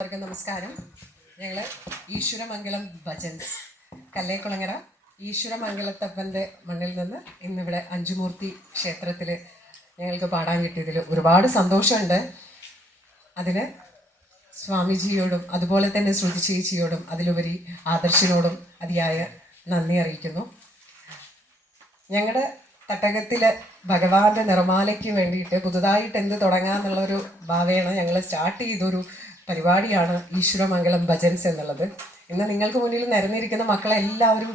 എല്ലാവർക്കും നമസ്കാരം. ഞങ്ങൾ ഈശ്വരമംഗലം ഭജൻസ് കല്ലേക്കുളങ്ങര ഈശ്വരമംഗലത്തപ്പൻ്റെ മണ്ണിൽ നിന്ന് ഇന്നിവിടെ അഞ്ചുമൂർത്തി ക്ഷേത്രത്തിൽ ഞങ്ങൾക്ക് പാടാൻ കിട്ടിയതിൽ ഒരുപാട് സന്തോഷമുണ്ട്. അതിന് സ്വാമിജിയോടും അതുപോലെ തന്നെ ശ്രുതി ചേച്ചിയോടും അതിലുപരി ആദർശിനോടും അതിയായ നന്ദി അറിയിക്കുന്നു. ഞങ്ങളുടെ തട്ടകത്തിലെ ഭഗവാന്റെ നിറമാലയ്ക്ക് വേണ്ടിയിട്ട് പുതുതായിട്ട് എന്ത് തുടങ്ങാമെന്നുള്ളൊരു ഭാവേന ഞങ്ങൾ സ്റ്റാർട്ട് ചെയ്തൊരു പരിപാടിയാണ് ഈശ്വരമംഗലം ഭജൻസ് എന്നുള്ളത്. ഇന്ന് നിങ്ങൾക്ക് മുന്നിൽ നിരന്നിരിക്കുന്ന മക്കളെല്ലാവരും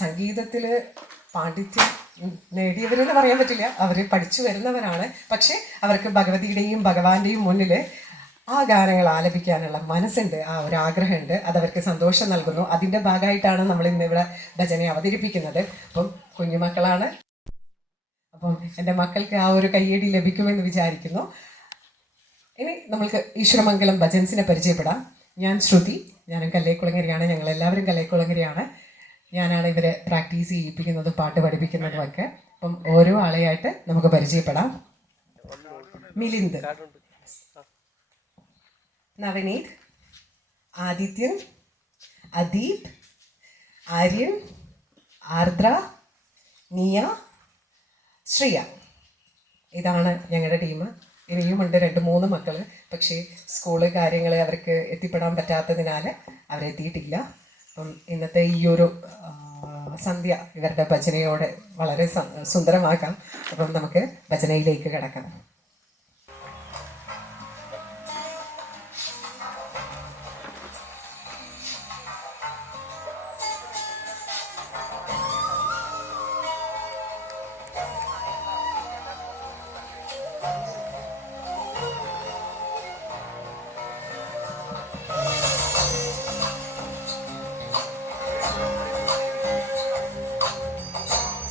സംഗീതത്തിൽ പാണ്ഡിത്യം നേടിയവരെന്ന് പറയാൻ പറ്റില്ല, അവർ പഠിച്ചു വരുന്നവരാണ്. പക്ഷേ അവർക്ക് ഭഗവതിയുടെയും ഭഗവാന്റെയും മുന്നിൽ ആ ഗാനങ്ങൾ ആലപിക്കാനുള്ള മനസ്സുണ്ട്, ആ ഒരു ആഗ്രഹമുണ്ട്. അതവർക്ക് സന്തോഷം നൽകുന്നു. അതിൻ്റെ ഭാഗമായിട്ടാണ് നമ്മൾ ഇന്നിവിടെ ഭജന അവതരിപ്പിക്കുന്നത്. അപ്പം കുഞ്ഞുമക്കളാണ്, അപ്പം എൻ്റെ മക്കൾക്ക് ആ ഒരു കയ്യടി ലഭിക്കുമെന്ന് വിചാരിക്കുന്നു. ഇനി നമ്മൾക്ക് ഈശ്വരമംഗലം ഭജൻസിനെ പരിചയപ്പെടാം. ഞാൻ ശ്രുതി, ഞാനും കല്ലേക്കുളങ്ങരയാണ്. ഞങ്ങളെല്ലാവരും കല്ലേക്കുളങ്ങരയാണ്. ഞാനാണ് ഇവരെ പ്രാക്ടീസ് ചെയ്യിപ്പിക്കുന്നതും പാട്ട് പഠിപ്പിക്കുന്നതും ഒക്കെ. അപ്പം ഓരോ ആളെയായിട്ട് നമുക്ക് പരിചയപ്പെടാം. മിലിന്ദ്, നവനീത്, ആദിത്യൻ, അദീപ്, ആര്യൻ, ആർദ്ര, നിയ, ശ്രിയ. ഇതാണ് ഞങ്ങളുടെ ടീം. ഇനിയുമുണ്ട് 2-3 മക്കൾ. പക്ഷേ സ്കൂള് കാര്യങ്ങൾ അവർക്ക് എത്തിപ്പെടാൻ പറ്റാത്തതിനാൽ അവരെത്തിയിട്ടില്ല. അപ്പം ഇന്നത്തെ ഈ ഒരു സന്ധ്യ ഇവരുടെ ഭജനയോടെ വളരെ സുന്ദരമാക്കാം. അപ്പം നമുക്ക് ഭജനയിലേക്ക് കിടക്കാം.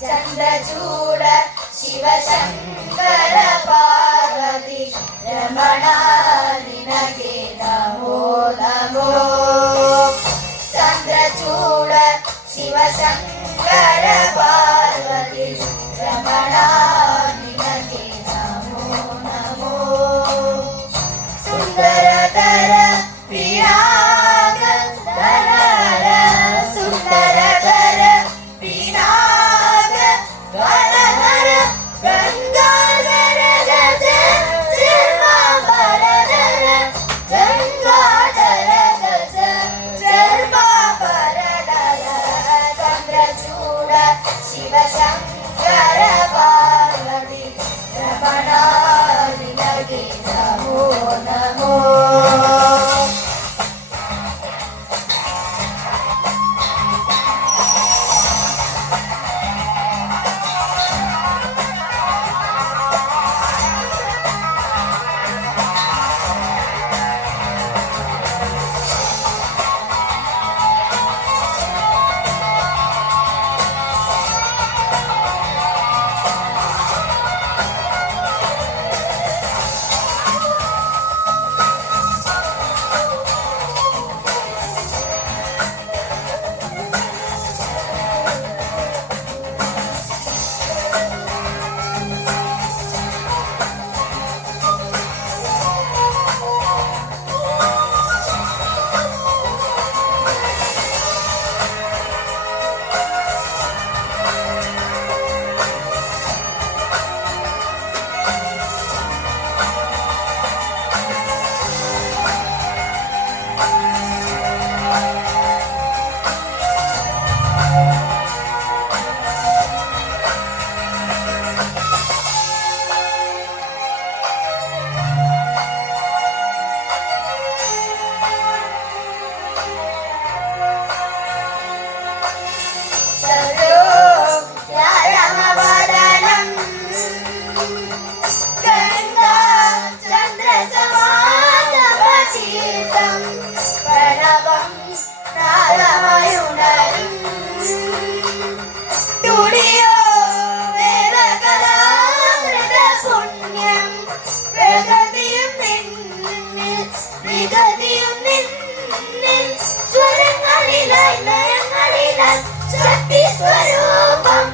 ചന്ദ്രചൂഡ ശിവശങ്കര പാർവതി രമണ നിനഗേ നമോ നമോ. ചന്ദ്രചൂഡ ശിവശങ്കര പാർവതി രമണ നിനഗേ നമോ നമോ. സുന്ദരതര വിരാഗ ധരര സുന്ദരതര വിരാഗ ധരധര ഗംഗാധര ഗജ ജന്മാപരധര ഗംഗാധര ഗജ ജന്മാപരധര. ചന്ദ്രചൂഡ ശിവശങ്കര പാർവതി രമണ നിനഗേ നമോ നമോ. സ്വരങ്ങളിലായി നയങ്ങളിലായി ശക്തി സ്വരൂപം